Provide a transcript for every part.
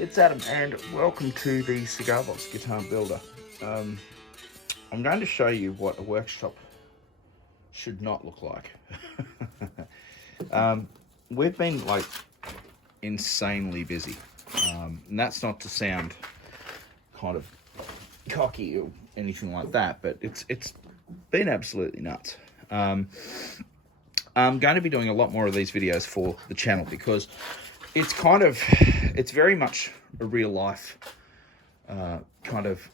It's Adam and welcome to the Cigar Box Guitar Builder. I'm going to show you what a workshop should not look like. We've been like insanely busy, and that's not to sound kind of cocky or anything like that, but it's been absolutely nuts. I'm going to be doing a lot more of these videos for the channel because it's very much a real life kind of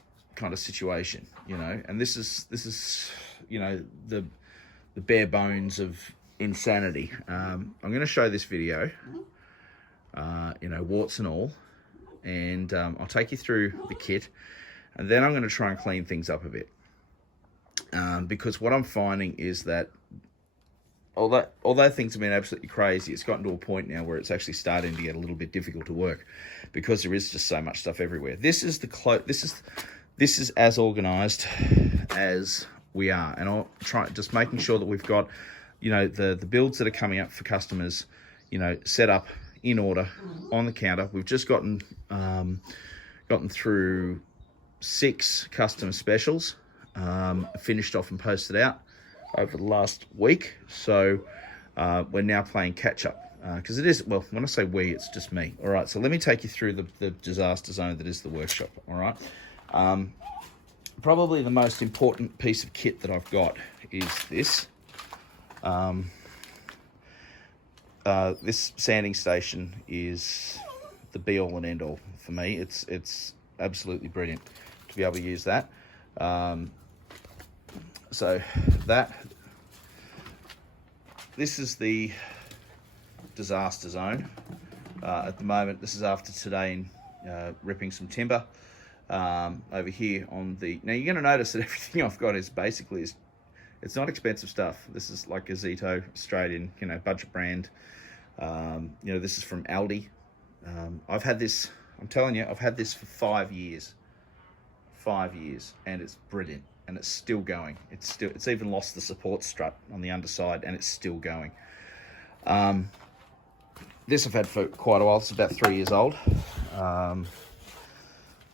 situation, you know, and this is you know, the bare bones of insanity. I'm going to show this video, you know, warts and all, and I'll take you through the kit, and then I'm going to try and clean things up a bit, because what I'm finding is that although things have been absolutely crazy, it's gotten to a point now where it's actually starting to get a little bit difficult to work because there is just so much stuff everywhere. This is as organized as we are, and I'll try just making sure that we've got, you know, the builds that are coming up for customers, you know, set up in order on the counter. We've just gotten through 6 custom specials, finished off and posted out over the last week, so we're now playing catch up, because it is, well, when I say we, it's just me. All right, so let me take you through the disaster zone that is the workshop. All right, probably the most important piece of kit that I've got is this. This sanding station is the be all and end all for me. It's absolutely brilliant to be able to use that. So this is the disaster zone. At the moment, this is after today ripping some timber. Over here on the, now you're going to notice that everything I've got is basically, it's not expensive stuff. This is like a Zito Australian, you know, budget brand. You know, this is from Aldi. I've had this, I'm telling you, I've had this for 5 years. 5 years, and it's brilliant. And it's still going. It's even lost the support strut on the underside, and it's still going. This I've had for quite a while. It's about 3 years old. The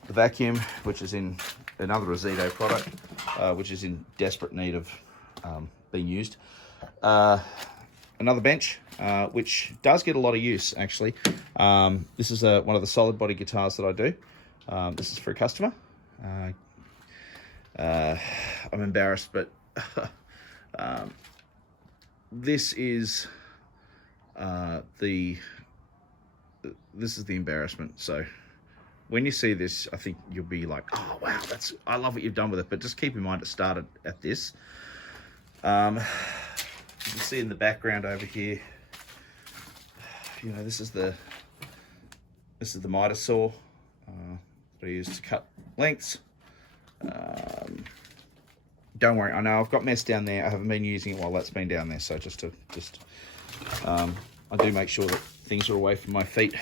vacuum, which is in another Zito product, which is in desperate need of being used. Another bench, which does get a lot of use, actually. This is one of the solid body guitars that I do. This is for a customer. I'm embarrassed, but this is the embarrassment. So when you see this, I think you'll be like, oh wow, I love what you've done with it. But just keep in mind it started at this. You can see in the background over here, you know, this is the miter saw that I use to cut lengths. Don't worry, I know I've got mess down there. I haven't been using it while that's been down there, so I do make sure that things are away from my feet.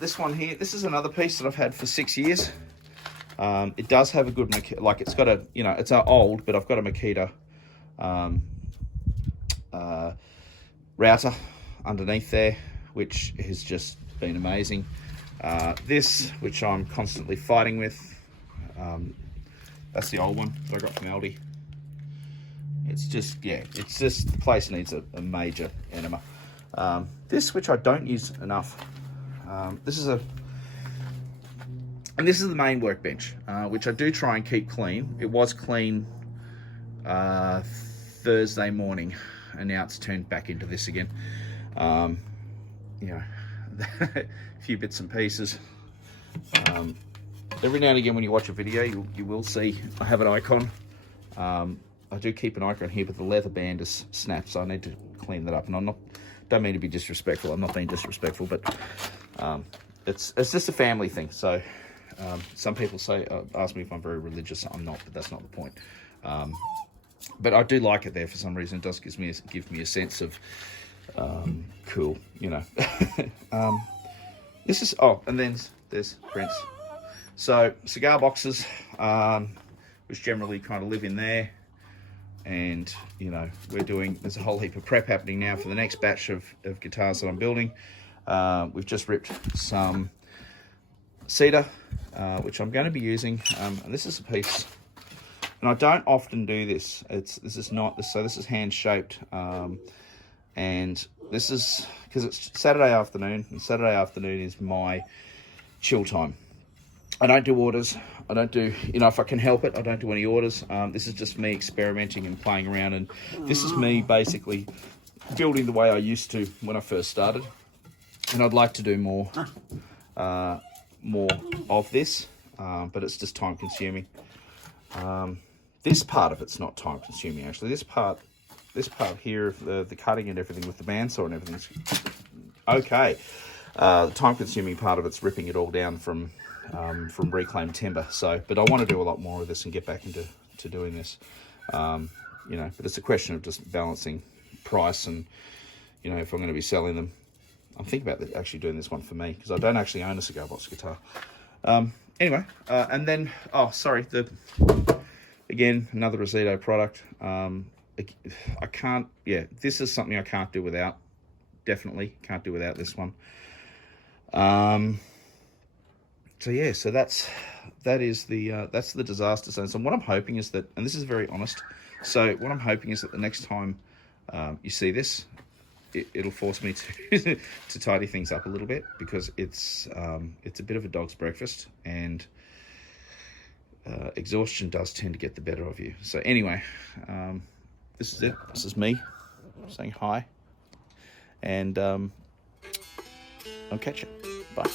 This one here, this is another piece that I've had for 6 years. It does have a good, like, it's got a, you know, it's old, but I've got a Makita router underneath there, which has just been amazing. This, which I'm constantly fighting with, that's the old one that I got from Aldi. It's just, yeah, it's just, the place needs a major enema. This, which I don't use enough, this is the main workbench, which I do try and keep clean. It was clean Thursday morning, and now it's turned back into this again. You know, a few bits and pieces. Every now and again when you watch a video, you will see I have an icon. I do keep an icon here, but the leather band is snapped, so I need to clean that up. And don't mean to be disrespectful. I'm not being disrespectful, but it's just a family thing. So some people ask me if I'm very religious. I'm not, but that's not the point. But I do like it there for some reason. It does give me a sense of cool, you know. This is, oh, and then there's Prince. So cigar boxes, which generally kind of live in there, and you know, there's a whole heap of prep happening now for the next batch of guitars that I'm building. We've just ripped some cedar, which I'm going to be using. And this is a piece, and I don't often do this. This is hand shaped, and this is because it's Saturday afternoon, and Saturday afternoon is my chill time. I don't do orders. I don't do, if I can help it, I don't do any orders. This is just me experimenting and playing around, and this is me basically building the way I used to when I first started. And I'd like to do more of this, but it's just time consuming. This part of it's not time consuming actually. This part here of the cutting and everything with the bandsaw and everything's okay. The time consuming part of it's ripping it all down from reclaimed timber. So, but I want to do a lot more of this and get back into doing this. But it's a question of just balancing price and, if I'm going to be selling them. I'm thinking about actually doing this one for me because I don't actually own a cigar box guitar. Anyway, and then, again, another Rosito product. I can't, this is something I can't do without. Definitely can't do without this one. So that's the disaster zone. So what I'm hoping is that, and this is very honest, so what I'm hoping is that the next time you see this, it'll force me to to tidy things up a little bit, because it's a bit of a dog's breakfast, and exhaustion does tend to get the better of you. So anyway, this is it. This is me saying hi, and I'll catch you. Bye.